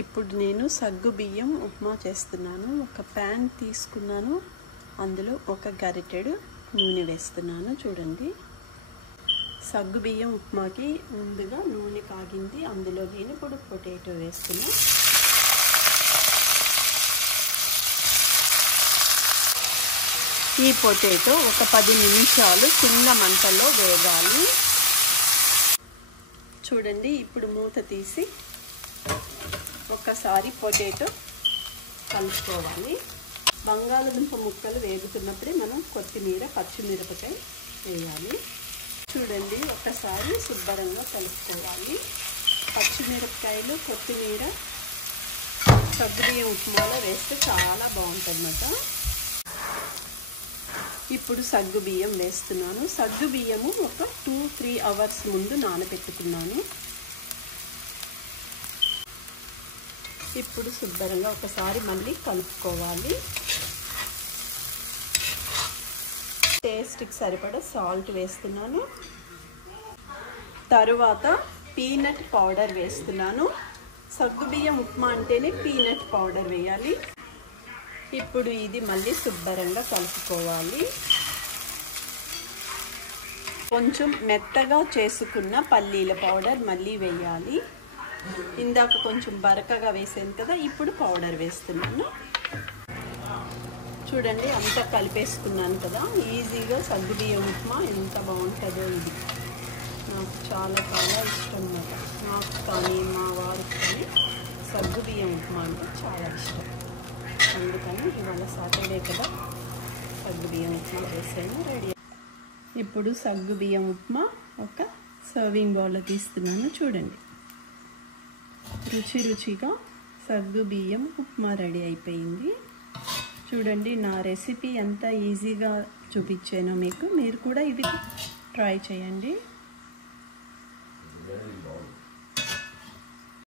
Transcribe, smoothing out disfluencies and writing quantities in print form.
ఇప్పుడు నేను సగ్గుబియ్యం ఉప్మా చేస్తున్నాను. ఒక ప్యాన్ తీసుకున్నాను, అందులో ఒక గరిటెడు నూనె వేస్తున్నాను. చూడండి, సగ్గుబియ్యం ఉప్మాకి ముందుగా నూనె కాగింది. అందులో నేను ఇప్పుడు పొటాటో వేస్తున్నాను. ఈ పొటాటో ఒక 10 నిమిషాలు చిన్న మంటలో వేగాలి. చూడండి, ఇప్పుడు మూత తీసి ఒకసారి పొటాటో కలుపుకోవాలి. బంగాళదుంప ముక్కలు వేగుతున్నప్పుడే మనం కొత్తిమీర, పచ్చిమిరపకాయ వేయాలి. చూడండి, ఒకసారి శుభ్రంగా కలుపుకోవాలి. పచ్చిమిరపకాయలు, కొత్తిమీర సగ్గుబియ్యం ఉప్మాలో వేస్తే చాలా బాగుంటుందన్నమాట. ఇప్పుడు సగ్గుబియ్యం వేస్తున్నాను. సగ్గుబియ్యము ఒక 2-3 అవర్స్ ముందు నానబెట్టుకున్నాను. ఇప్పుడు శుభ్రంగా ఒకసారి మళ్ళీ కలుపుకోవాలి. టేస్ట్కి సరిపడా సాల్ట్ వేస్తున్నాను. తరువాత పీనట్ పౌడర్ వేస్తున్నాను. సగ్గుబియ్యం ఉప్మా అంటేనే పీనట్ పౌడర్ వేయాలి. ఇప్పుడు ఇది మళ్ళీ శుభ్రంగా కలుపుకోవాలి. కొంచెం మెత్తగా చేసుకున్న పల్లీల పౌడర్ మళ్ళీ వేయాలి. ఇందాక కొంచెం బరకగా వేసాను కదా, ఇప్పుడు పౌడర్ వేస్తున్నాను. చూడండి, అంతా కలిపేసుకున్నాను కదా. ఈజీగా సగ్గుబియ్యం ఉప్మా ఎంత బాగుంటుందో. ఇది నాకు చాలా చాలా ఇష్టం అన్నమాట. నాకు కానీ మా వారికి కానీ సగ్గుబియ్యం ఉప్మా అంటే చాలా ఇష్టం. అందుకని ఇవాళ సాటర్డే కదా, సగ్గుబియ్యం ఉప్మా చేసాను. రెడీ. ఇప్పుడు సగ్గుబియ్యం ఉప్మా ఒక సర్వింగ్ బౌల్లో తీస్తున్నాను. చూడండి, రుచి రుచిగా సగ్గుబియ్యం ఉప్మా రెడీ అయిపోయింది. చూడండి, నా రెసిపీ ఎంత ఈజీగా చూపించానో మీకు. మీరు కూడా ఇవి ట్రై చేయండి.